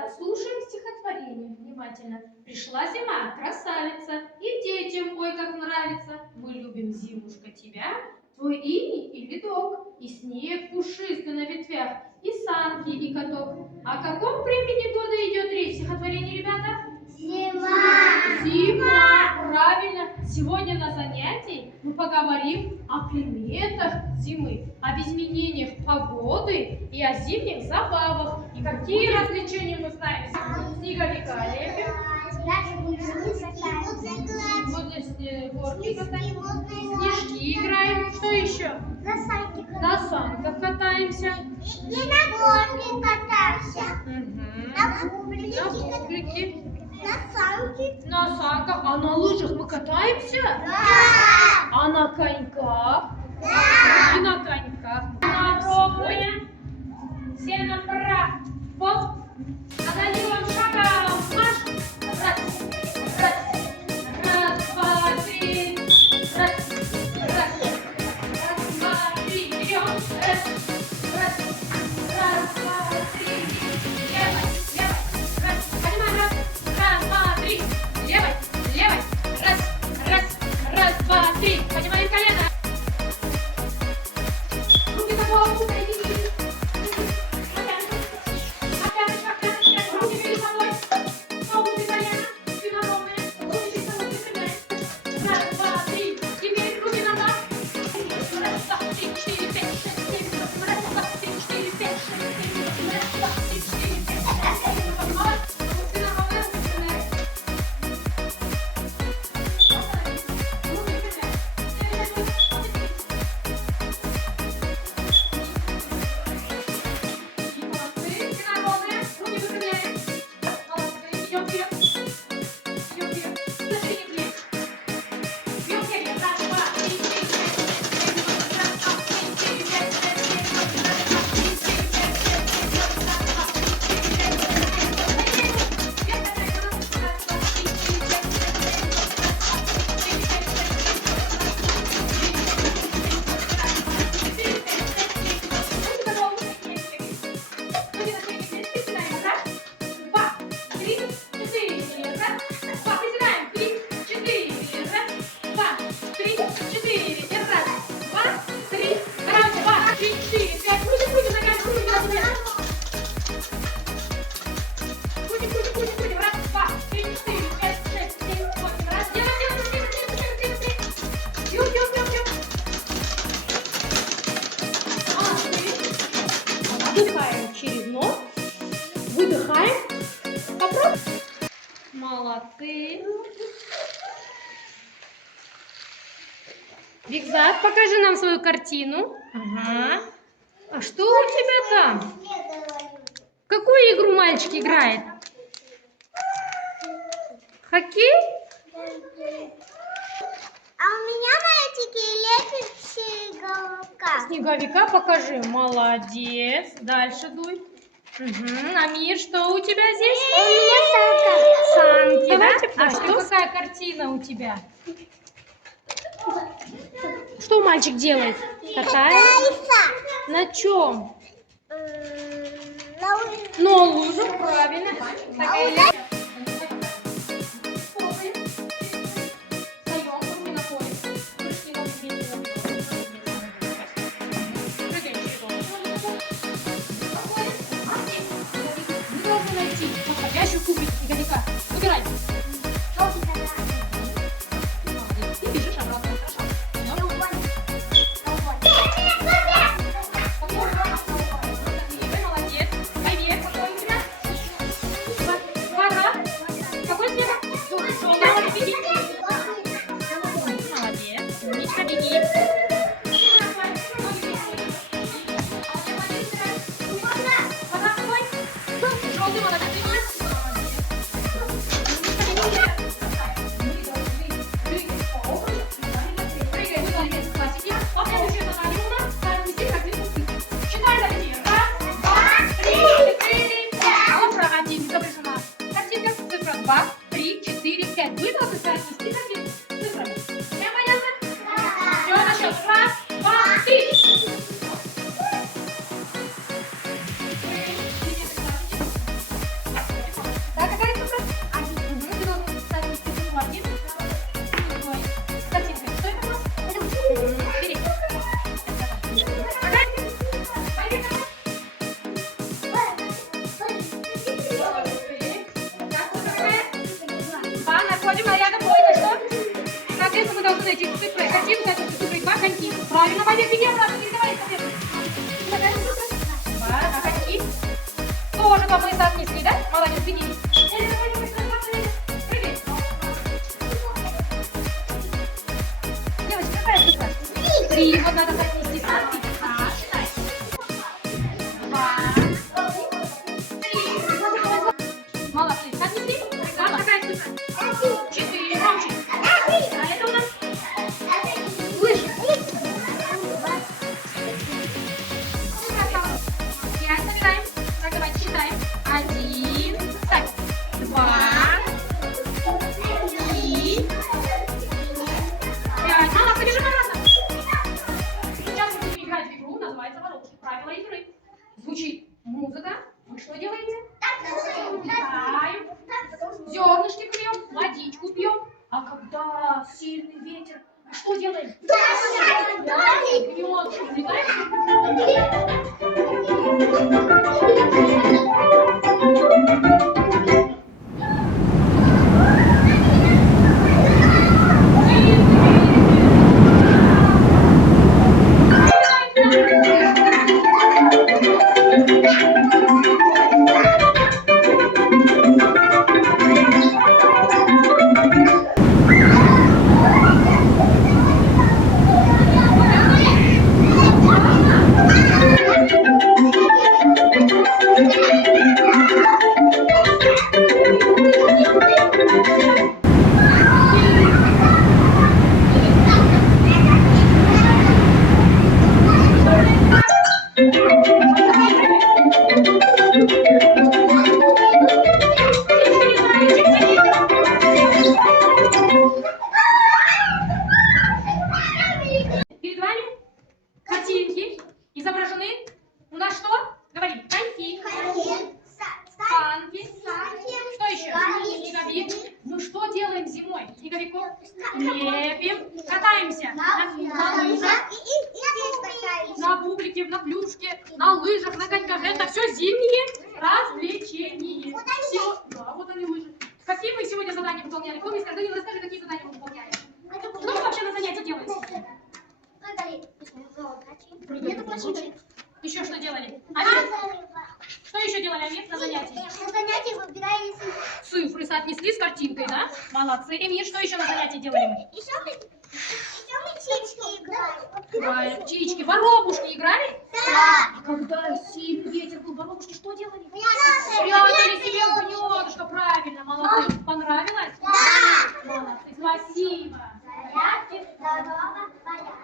Ребята, слушаем стихотворение внимательно. Пришла зима, красавица, и детям, ой, как нравится. Мы любим, зимушка, тебя, твой иней и ледок, и снег пушистый на ветвях, и санки, и каток. О каком времени года идет речь в стихотворении, ребята? Зима! Зима! Правильно! Сегодня на занятии мы поговорим о приметах зимы, об изменениях погоды и о зимних забавах. И какие развлечения мы знаем? Снеговика лепим, возле горки катаемся, снежки играем. Что еще? На санках катаемся. И на горке катаемся. На бублике. На санках. А на лыжах мы катаемся? Да. А на коньках? Да. И на коньках. Попробуем. Все направо. А за левым шагом марш. Раз, два, три. Раз, два, три. Вперед. Раз, два, три. Левой. Раз. Поднимаем. Раз, два, три. Левой. Раз, два, три. Поднимаем колено. Руки за голову. Вдыхаем через нос, выдыхаем. Попробуем. Молодцы. Бигзат, покажи нам свою картину. Ага. А что у тебя там? Какую игру мальчик играет? Хоккей? А у меня мальчики лепят снеговика. Снеговика покажи. Молодец. Дальше дуй. Угу. Амир, что у тебя здесь? У меня санка. Санки, да? А что, какая картина у тебя? Что мальчик делает? Катается. На чем? На улице. На лыжах, правильно. Такая лента. Подходящую кубик снеговика. Выбирай. И бежишь обратно. Хорошо. Молодец. Привет. Какой у тебя? Вода. Какой цвет? Желтый. Беги. Молодец. Умничка, беги. Вода какой? Желтый, молодец. эти цифры. Картинка, это цифры, два коньки. Правильно, Ваня, беги обратно, не давай совет. Два, а коньки? Тоже вам мы соотнесли, да? Молодец, беги. Прыгай. Девочка, какая цифра? 3. Вот надо соотнести. Молодцы. Соотнесли? Вот какая цифра? 4. Громче. А это у нас лыжи. 5 собираем. Так, давайте считаем. 1. Ставь. 2. 3. 5. Мама, побежим обратно. Сейчас мы будем играть в игру, называется «Воробушки». Правила игры. Звучит музыка. Вы что делаете? Читаем. Зернышки пьем, водичку пьем. А когда сильный ветер, что делаем? Перед вами картинки изображены. У нас что? Говорим. Коньки. Санки. Что еще? Снеговик. Мы что делаем зимой? Снеговиков лепим. Катаемся на лыжах, на бублике, на плюшке, на лыжах, на коньках. Это все зимние развлечения. Все. Да, вот они лыжи. Какие мы сегодня задания выполняли? Помнишь, Данил, расскажи, какие задания мы выполняли? Что вы вообще на занятии делаете? Прыгали. Еще что делали? Амир? Что еще делали, Амир, на занятии? На занятии выбирали Цифры соотнесли с картинкой, да? Молодцы. Эмир, что еще на занятии делали мы? Еще мы птички играли. Играли. Птички. Воробушки играли? Да. А когда сильный ветер был, воробушки что делали? Прятали. Прятали себе в гнездышко. Правильно, молодцы. Понравилось? Да. Молодцы. Спасибо. Зарядки, здорово, порядок.